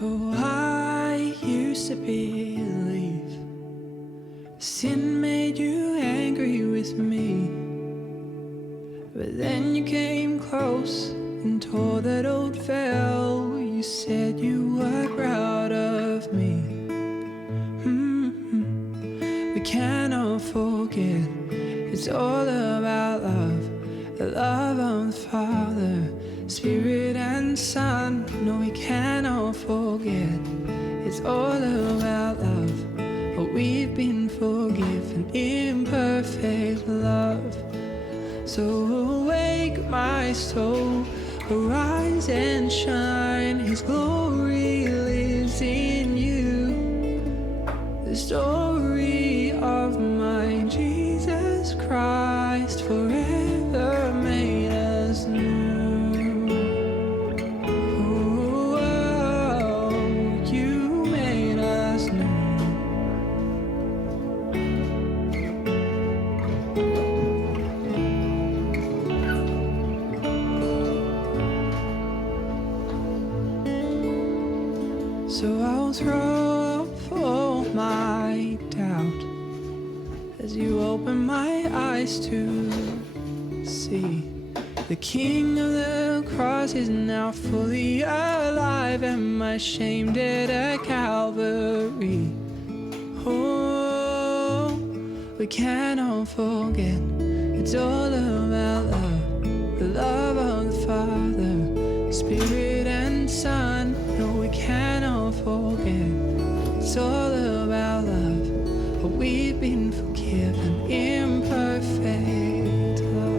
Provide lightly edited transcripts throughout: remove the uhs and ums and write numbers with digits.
Oh, I used to believe sin made you angry with me, but then you came close and tore that old veil. You said you were proud of me. We cannot forget, it's all about love, the love of the Father, Spirit and Son. No, we cannot forget, it's all about love, but we've been forgiven in perfect love. So awake my soul, arise and shine, His glory lives in you. The story of my Jesus Christ forever made us new. Oh, you made us new. So I'll throw off all my doubt as you open my eyes to see the King of the cross is now fully alive, and my shame dead at Calvary. Oh, we cannot forget, it's all about love, the love of the Father, Spirit and Son. No, we cannot forget, it's all about love, but we've been forgiven in perfect love.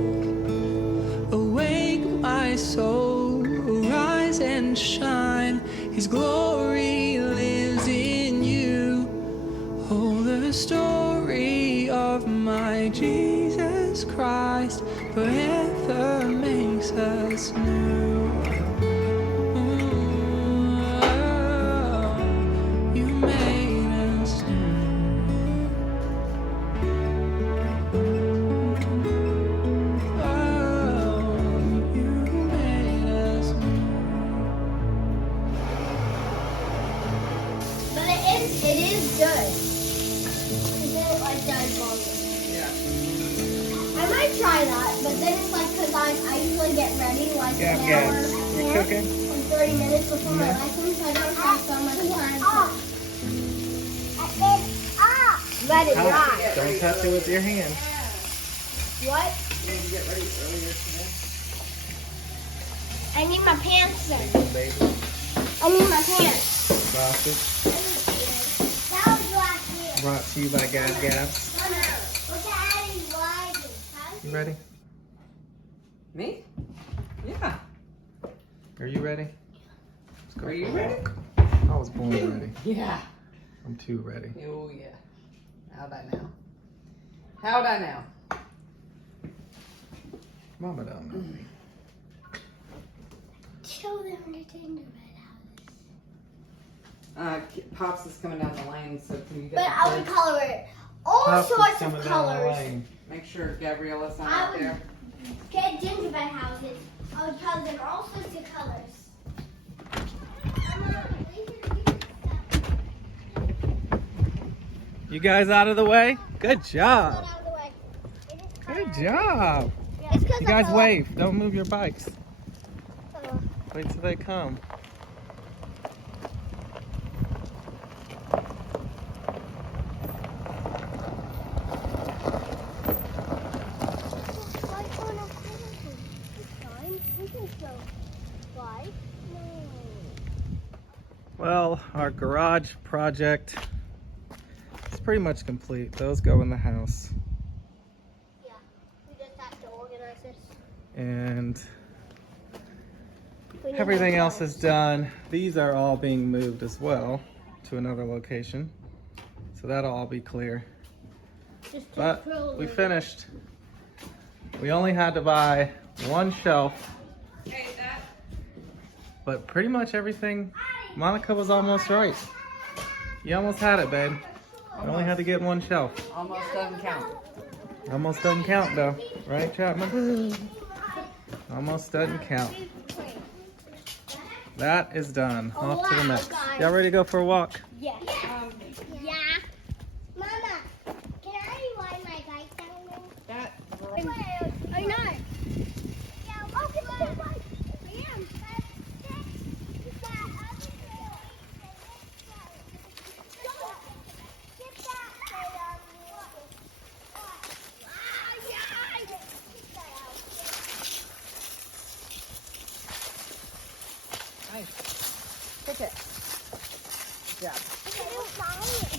Awake my soul, arise and shine, His glory lives in you. Oh, the story of my Jesus Christ forever makes us new. You made us new. You made us new. But it is good. Is it like that longer? Yeah. I might try that, but then it's like, because I usually get ready like an hour You're cooking? and 30 minutes before my lesson, so I don't have so much time to let it dry. Don't touch it with your hand. What? You need to get ready earlier today. I need my pants then. Baby. I need my pants. Sausage. That was last year. Brought to you by Gab Gabs. Look at Addie's riding. You ready? Me? Yeah. Are you ready? Let's go Are you for a ready? walk. I was born ready. Yeah. I'm too ready. Oh yeah. How'd I know? How'd I know? Mama don't know me. Show them the gingerbread house. Pops is coming down the lane, so can you get But the I would kids? color it all Pops is sorts coming of down the colors. lane. Make sure Gabriella's not I out would there. get gingerbread houses. I would color them all sorts of colors. You guys out of the way? Good job. Out of the way. It is Good job. It's 'cause You I guys fell wave. Don't move your bikes. off. Wait till they come. Well, our garage project is pretty much complete. Those go in the house. Yeah, we just have to organize this. And We need everything more else is done. These are all being moved as well to another location. So that'll all be clear. Just to But drill we them. finished. We only had to buy one shelf, Hey, that. but pretty much everything, Monica was almost right. You almost had it, babe. You only had to get one shelf. Almost doesn't count. Almost doesn't count though, right, Chapman? Almost doesn't count. That is done. Oh, Off to the wow, next. guys. Y'all ready to go for a walk? Yeah. Yeah. Mama, can I ride my bike down there? I know. Yeah, oh, get the bike. Yeah. Nice. Pick it. Good job.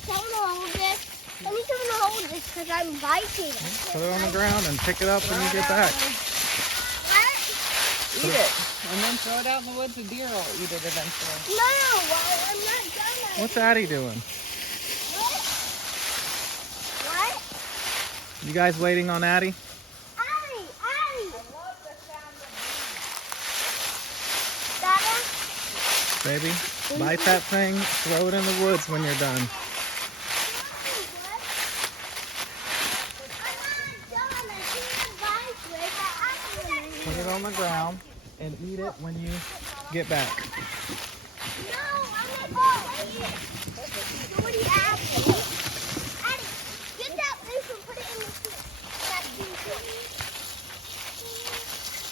Someone hold this. I need someone to hold this because I'm biking. Put it on the ground and pick it up when you get back. What? Eat it. And then throw it out in the woods. A deer will eat it eventually. No, I'm not gonna. What's Addie doing? What? You guys waiting on Addie? Addie! I love the sound of Dada? Baby, bite that thing, throw it in the woods when you're done. Put it on the ground and eat it when you get back. Somebody asked me. Addie, get that leaf and put it in the soup. That soup.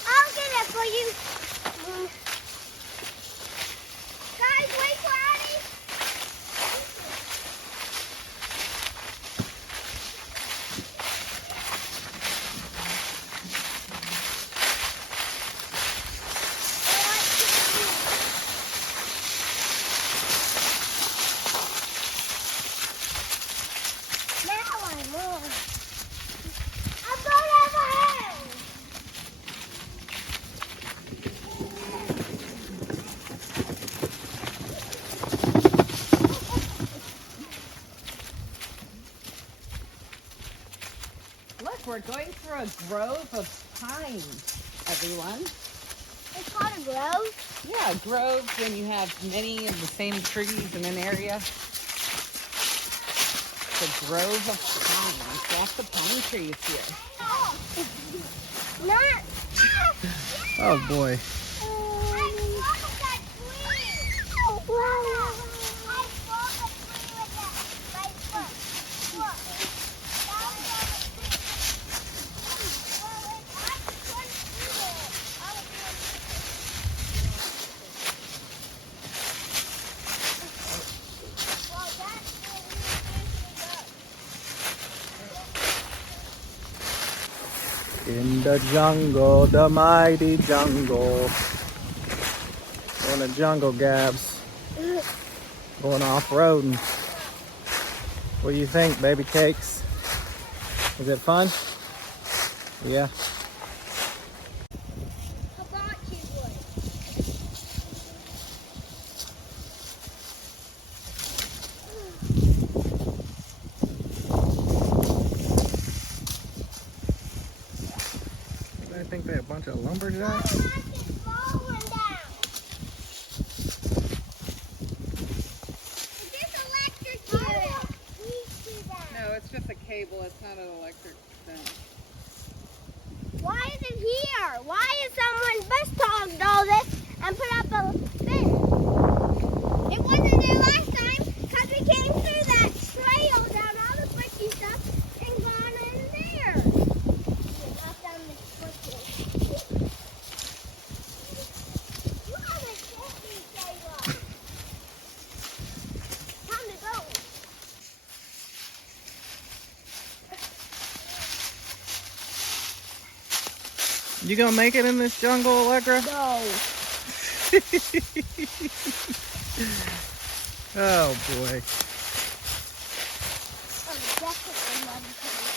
I'll get it for you. Guys, wait for Addie. Now I'm on. I'm going over here. Look, we're going through a grove of pines, everyone. It's called a grove. Yeah, a grove when you have many of the same trees in an area. It's a grove of pines. Lots of pine trees here. Not. Oh boy. In the jungle, the mighty jungle. Going to jungle gabs. Going off-roading. What do you think, baby cakes? Is it fun? Yeah. I think they're a bunch of lumberjacks. No, it's just a cable. It's not an electric thing. Why is it here? Why is someone bus all this and put up a fence? It wasn't there last time because we came through that trail down all the bushy stuff and gone in there. We got down this bushy. Look how the bushy trail. Time to go. You gonna make it in this jungle, Allegra? No. Oh boy. I'm definitely not going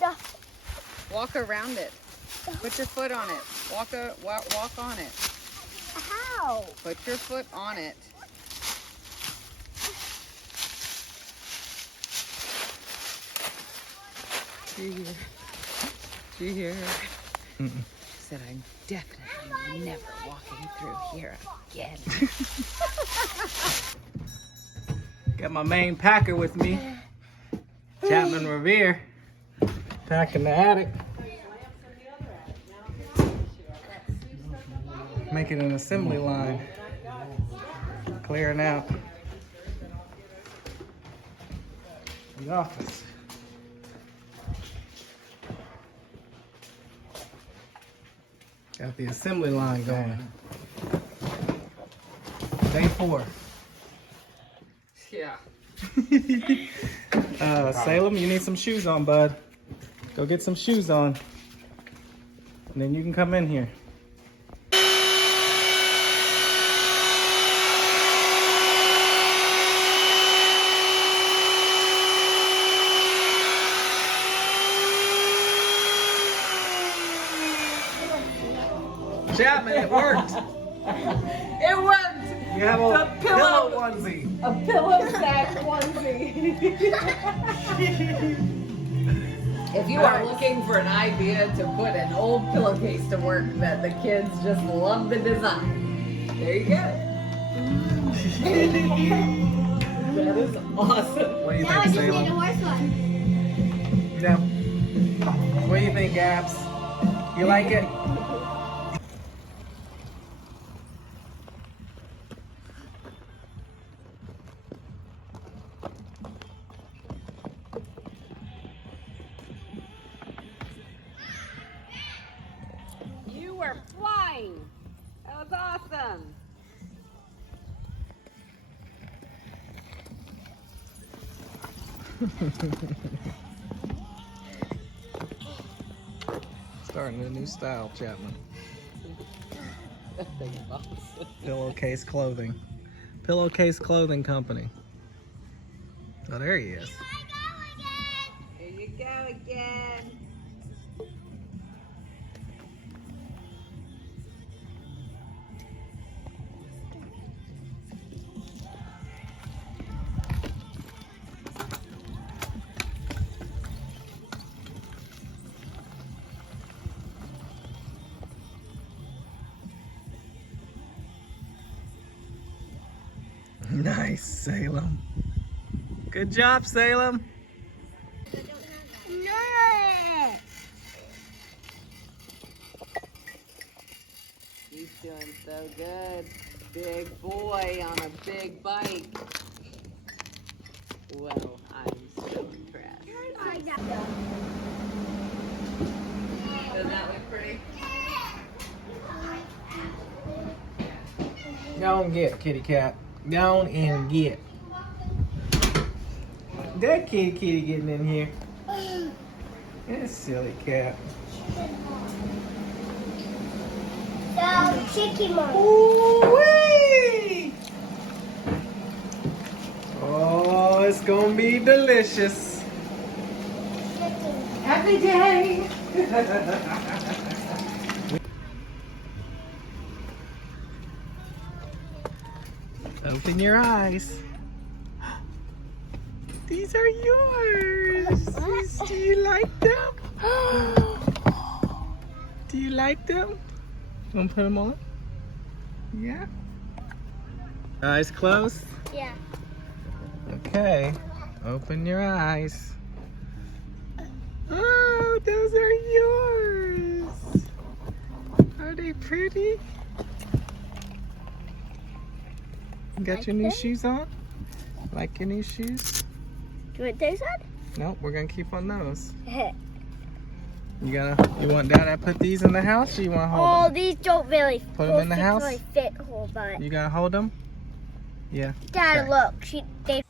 No. Walk around it. Put your foot on it. Walk on it. How? Put your foot on it. Here. Mm-mm. said I'm definitely never walking through here again. Got my main packer with me, Chapman Revere, packing the attic. Making an assembly line, clearing out the office. Got the assembly line going. Day 4. Yeah. Salem, you need some shoes on, bud. Go get some shoes on. And then you can come in here. Chapman, it worked. It worked! You have The a pillow pillow. onesie. A pillow sack onesie. If you are looking for an idea to put an old pillowcase to work that the kids just love the design, there you go. That is awesome. What do you Now I think, just need a Salem? worse one. No. What do you think, Gabs? You like it? You were flying. That was awesome. Starting a new style, Chapman. That thing is awesome. Pillowcase Clothing. Pillowcase Clothing Company. Oh, there he is. There you go again. Nice, Salem. Good job, Salem. No. He's doing so good. Big boy on a big bike. Well, I'm so impressed. Doesn't that look pretty? Go and get, kitty cat. Go on and get. That kitty getting in here. That silly cat. So, chicken mom. Ooh-wee! Oh, it's gonna be delicious. Happy day! Open your eyes. These are yours. Do you like them? Do you like them? You wanna put them on? Yeah. Eyes closed? Yeah. Okay. Open your eyes. Oh, those are yours. Are they pretty? You got Like your new them? shoes on? Like your new shoes? Do you want those on? Nope, we're gonna keep on those. You want Dad to put these in the house or you wanna hold Oh, them? these don't really Put 'em in the house? really fit whole, but You gonna hold them? Yeah. Dad, Okay. look, they.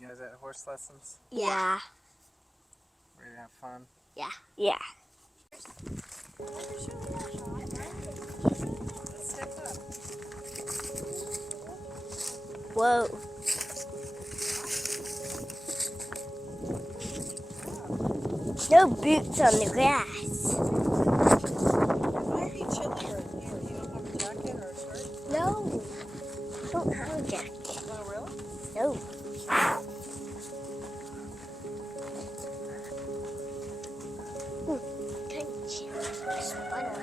You guys at horse lessons? Yeah. Ready to have fun? Yeah. Yeah. Whoa. No boots on the grass. Might be chillier in here. You don't have a jacket or a shirt? No. I don't have a jacket. Oh, really? No. Kind of chilly.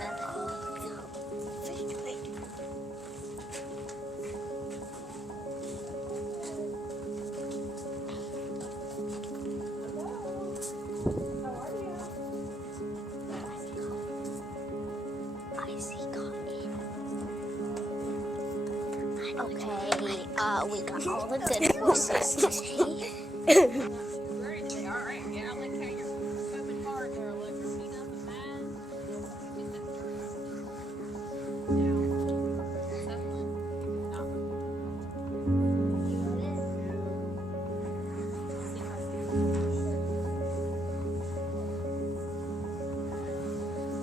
We got all the good horses today. Ready today? All right. Yeah, I like how you're moving hard there. Look, your feet up and down. Get that dirt. Now, settle in. Not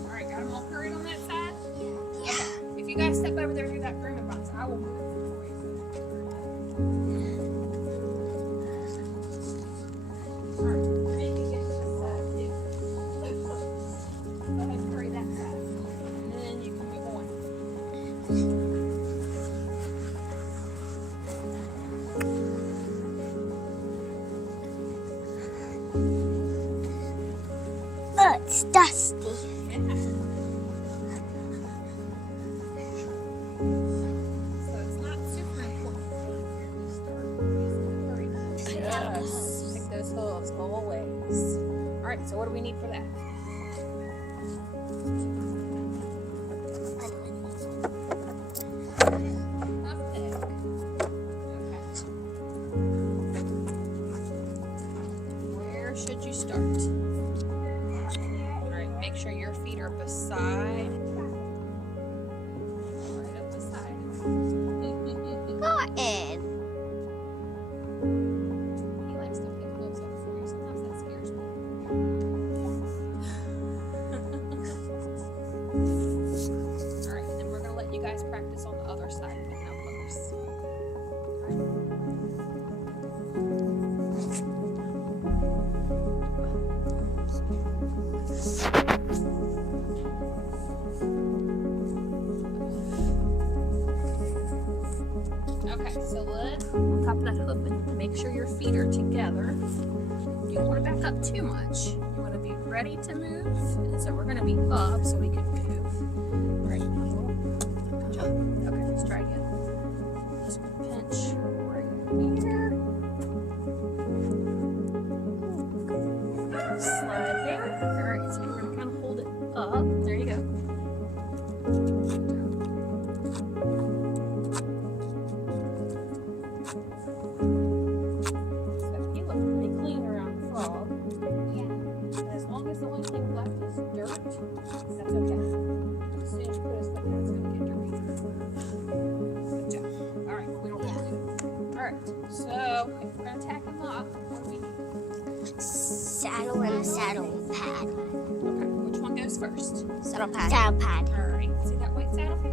all right, got them all curried on that side? Yeah. If you guys step over there through that grooming box, I will move it for you. Alright, then you get this side too. Go ahead and curry that side. And then you can move on. Oh, it's dusty. So it's not super important. Start using the curry. Yes. Pick those hooves always. Alright, so what do we need for that? Up there. Okay. Where should you start? Alright, make sure your feet are beside. Right up beside. Cotton. He likes to pick hooves up for you. Sometimes that scares me. Alright, and then we're going to let you guys practice on the other side picking up hooves. Okay, so let's on top of that hook and make sure your feet are together. You don't want to back up too much. You want to be ready to move. And so we're going to be up so we can move. Right. Good job. Okay, let's try again. Just pinch right here. Slide there. Alright, so we're going to kind of hold it up. There you go. So you look pretty clean around the frog. Yeah. And as long as the only thing left is dirt, that's okay. As soon as you put his foot down, it's going to get dirty. Good job. Alright, we don't want to do it. Alright, so if we're going to tack him up, what do we need? Saddle and saddle pad. Okay, which one goes first? Saddle pad. Saddle pad. Alright, see that white saddle pad?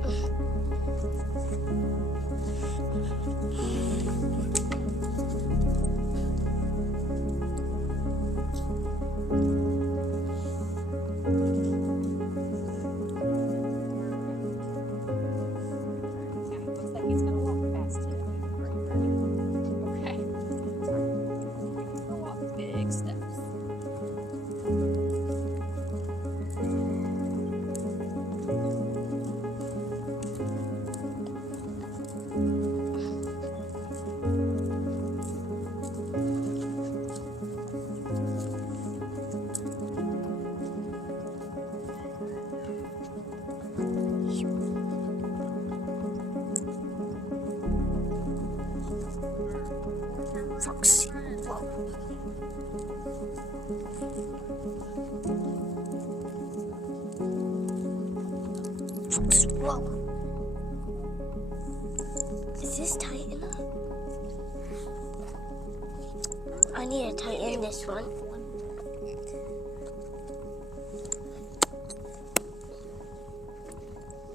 Looks like he's going to walk fast today. Are you ready? Okay. He's going to walk big steps. Foxy. Foxy. Whoa. Is this tight enough? I need to tighten this one.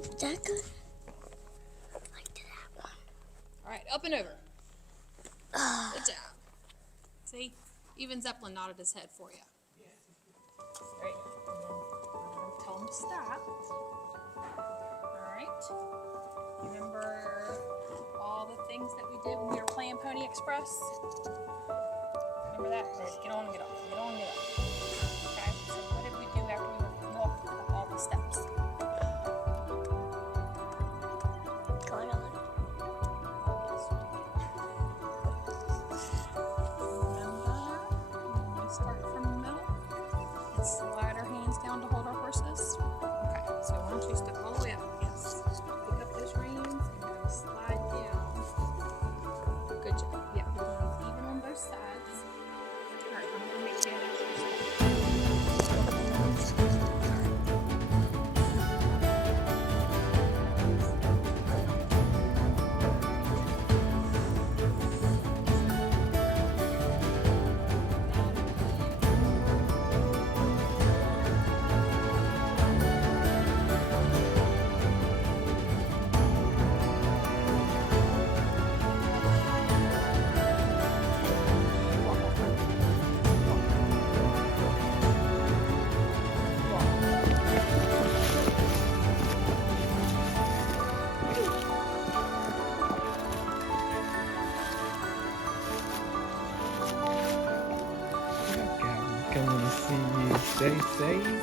Is that good? Like that one. Alright, up and over. Good job. See? Even Zeppelin nodded his head for you. Right. Tell him to stop. Alright. Remember all the things that we did when we were playing Pony Express? Remember that? Get on and get off. Get on and get off. Okay, so what did we do after we walked all the steps? Going on. Remember, when we start from the middle and slide our hands down to hold our horses. Okay, so why don't you step all the way up? Yes. Pick up those reins and we're going to slide down. Coming to see you safe.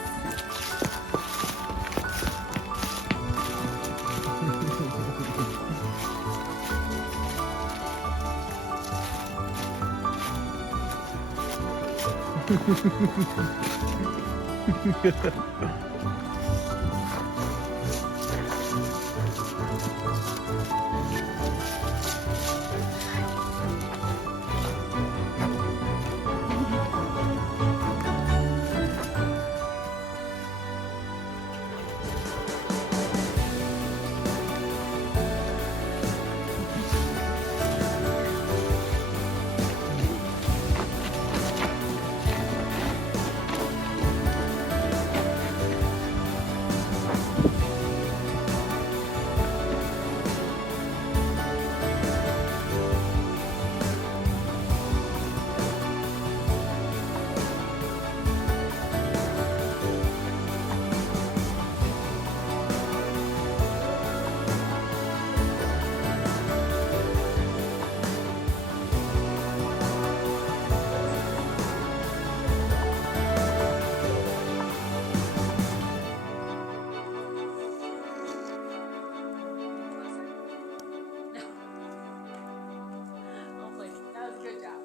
Hopefully, that was a good job.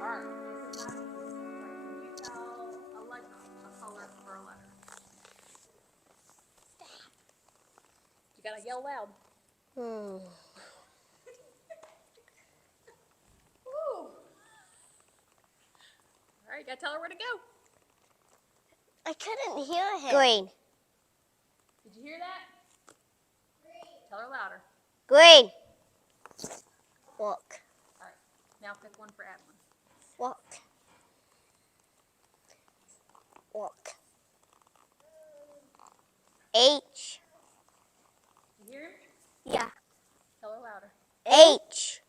Alright, this is not easy. Can you tell a color for a letter? You gotta yell loud. Woo. Alright, you gotta tell her where to go. I couldn't hear him. Green. Did you hear that? Green. Tell her louder. Green. Walk. Alright, now pick one for Ayalon. Walk. Walk. H. You hear him? Yeah. Tell her louder. H.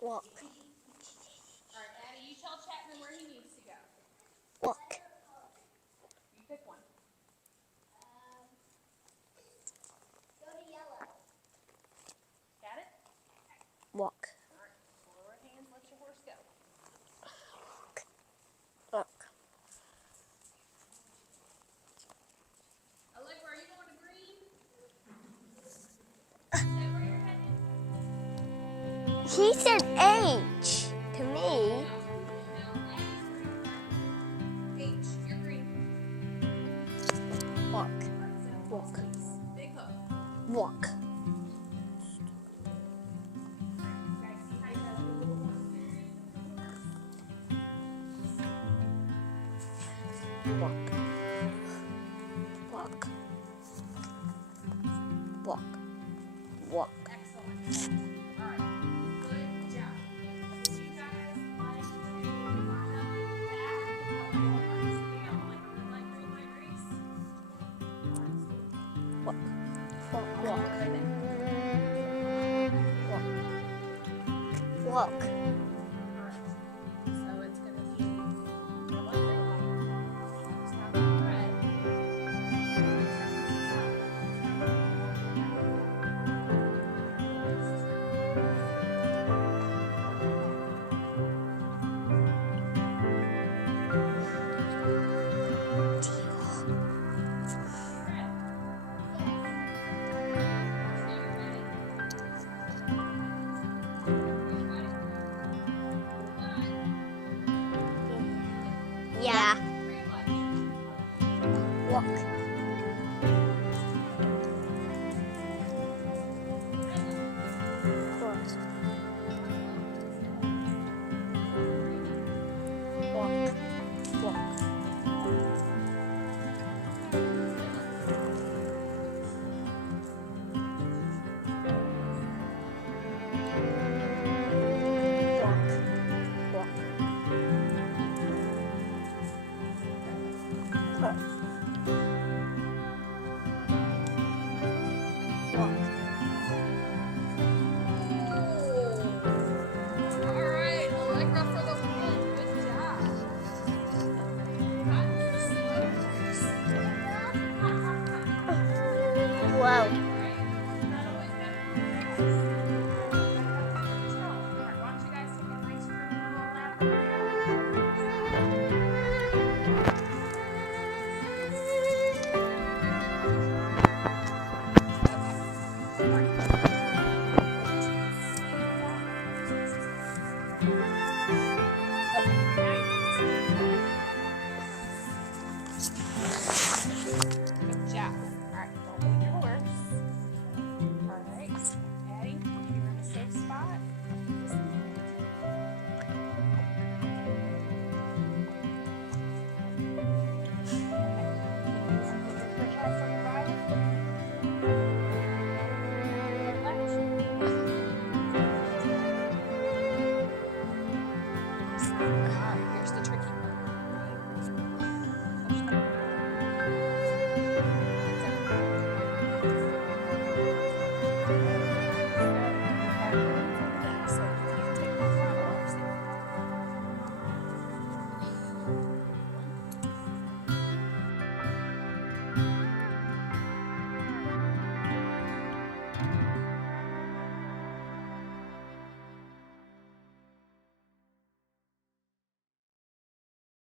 Walk. Alright, Addie, you tell Chapman where he needs to go. Walk. You pick one. Go to yellow. Got it? Walk. Alright, forward hands, let your horse go. Walk. Allegra, are you going to green? Is that where you're headed? He said H to me. H, you're green. Walk. Alright, so Walk. big hook. Walk. You guys see how you have the little one? Walk. Walk. Walk. Walk. Excellent. Alright, good job. Would you guys like to line up that? How we want our scale, like a red light, green light race? Alright, Walk. Walk. Walk. right there. Walk. Walk.